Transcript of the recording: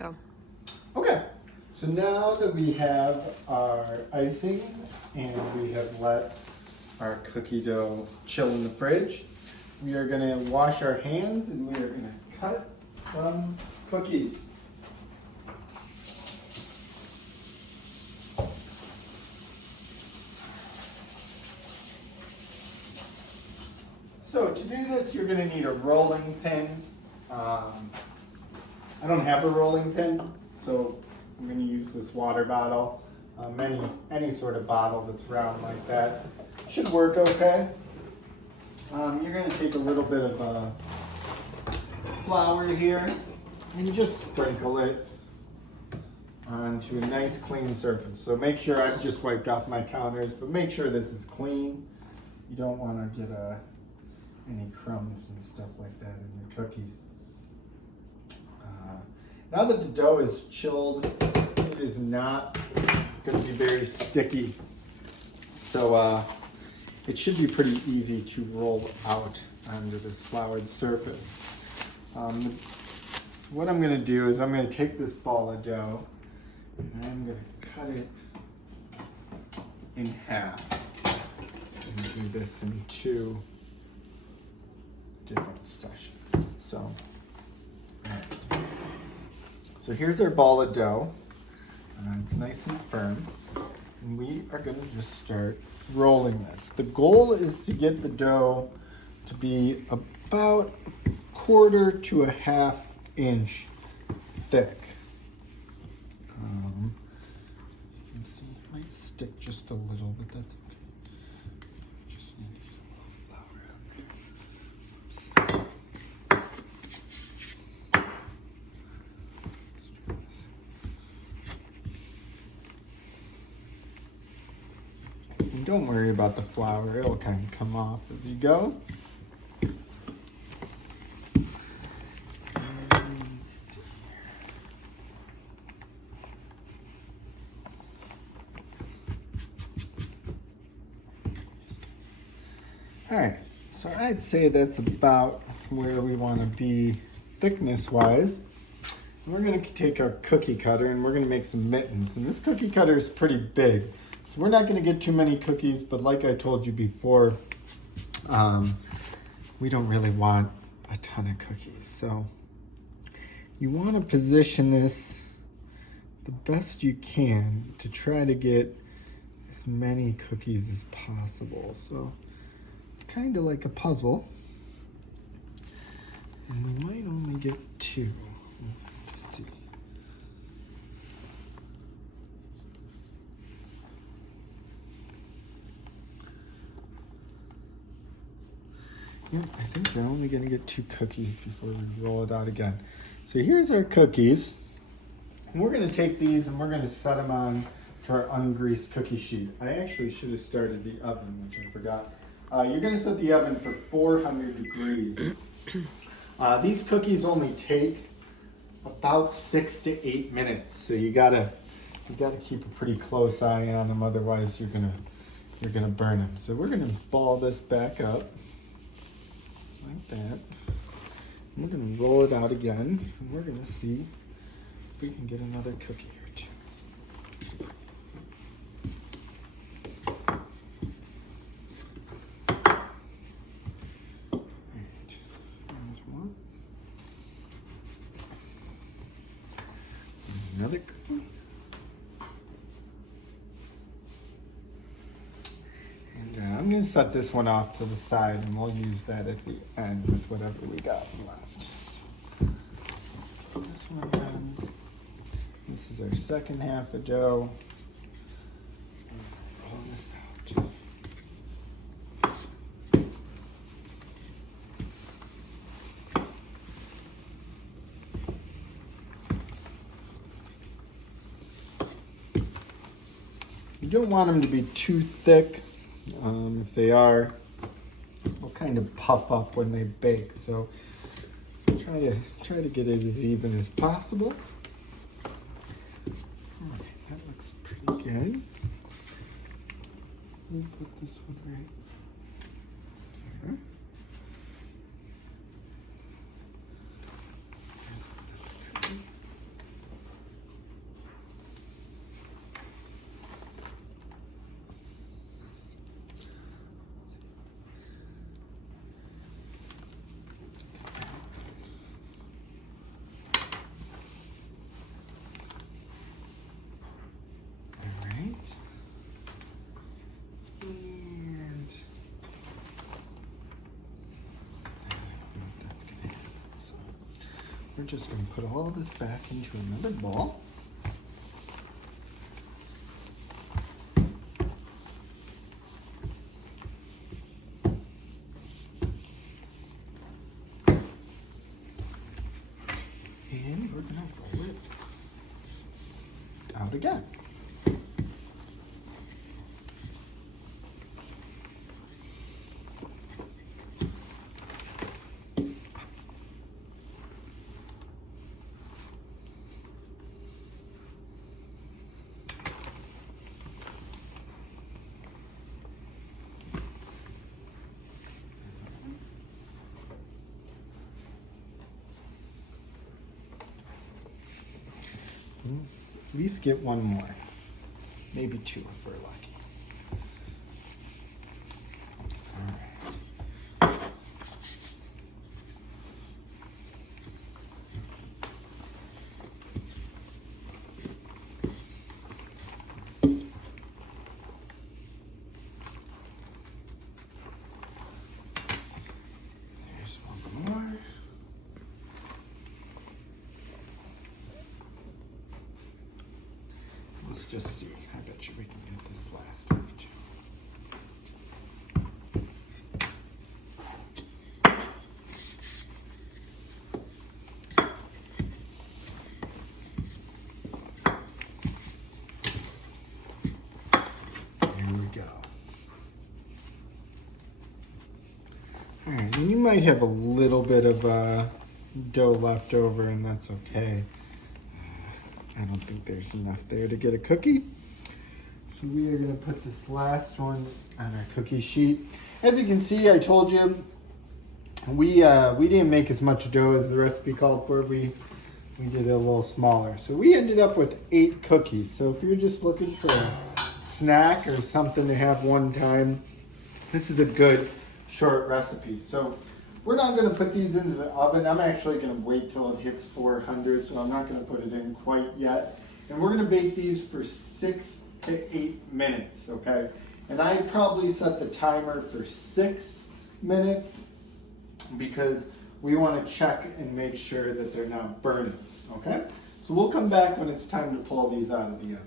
Go. Okay, so now that we have our icing and we have let our cookie dough chill in the fridge, we are going to wash our hands and we are going to cut some cookies. So to do this, you're going to need a rolling pin. I don't have a rolling pin, so I'm going to use this water bottle. Any sort of bottle that's round like that should work okay. You're going to take a little bit of flour here and just sprinkle it onto a nice clean surface. So make sure I've just wiped off my counters, but make sure this is clean. You don't want to get any crumbs and stuff like that in your cookies. Now that the dough is chilled, it is not going to be very sticky. So it should be pretty easy to roll out onto this floured surface. What I'm going to do is I'm going to take this ball of dough and I'm going to cut it in half and do this in 2 different sections. So here's our ball of dough. It's nice and firm. And we are going to just start rolling this. The goal is to get the dough to be about 1/4 to 1/2 inch thick. As you can see, it might stick just a little, but that's okay. Just need to get a little flour out. Oops. And don't worry about the flour, it'll kind of come off as you go. Alright, so I'd say that's about where we want to be thickness-wise. We're going to take our cookie cutter and we're going to make some mittens. And this cookie cutter is pretty big. So we're not going to get too many cookies, but like I told you before, we don't really want a ton of cookies. So you want to position this the best you can to try to get as many cookies as possible. So it's kind of like a puzzle. And we might only get 2. Let's see. Yep, I think we're only going to get 2 cookies before we roll it out again. So here's our cookies. And we're going to take these and we're going to set them on to our ungreased cookie sheet. I actually should have started the oven, which I forgot. You're going to set the oven for 400 degrees. These cookies only take about 6 to 8 minutes. So you gotta keep a pretty close eye on them, otherwise you're gonna burn them. So we're gonna ball this back up like that. And we're gonna roll it out again, and we're gonna see if we can get another cookie or 2. There's one. Another cookie. And I'm going to set this one off to the side and we'll use that at the end with whatever we got left. So let's put this one in. This is our second half of dough. Roll this out. You don't want them to be too thick. If they are, they'll kind of puff up when they bake. So try to get it as even as possible. All right, that looks pretty good. We'll put this one right here. we're just going to put all this back into another bowl. And we're going to roll it out again. At least get one more, maybe two if we're lucky. All right. There's one more. Let's just see. I bet you we can get this last one too. Here we go. All right, and you might have a little bit of dough left over, and that's okay. I don't think there's enough there to get a cookie. So we are going to put this last one on our cookie sheet. As you can see, I told you, we didn't make as much dough as the recipe called for. We did it a little smaller. So we ended up with 8 cookies. So if you're just looking for a snack or something to have one time, this is a good short recipe. So we're not going to put these into the oven. I'm actually going to wait till it hits 400, so I'm not going to put it in quite yet. And we're going to bake these for 6 to 8 minutes, okay? And I probably set the timer for 6 minutes because we want to check and make sure that they're not burning, okay? So we'll come back when it's time to pull these out of the oven.